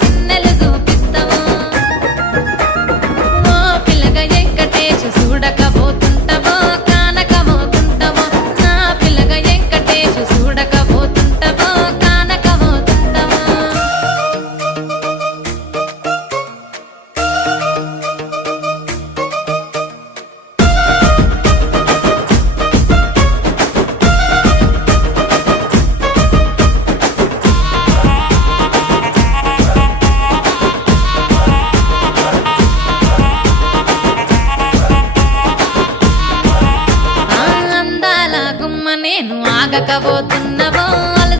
సిన్నెలు చూపిస్తావో ఓ పిల్లగా వెంకటేశు చూడకపోతుంటావో కానకపోతుంటావో నా పిల్లగా వెంకటేశు చూడకపోతుంటావో కానకపోతుంటావో అందాల గుమ్మ నేను ఆగకపో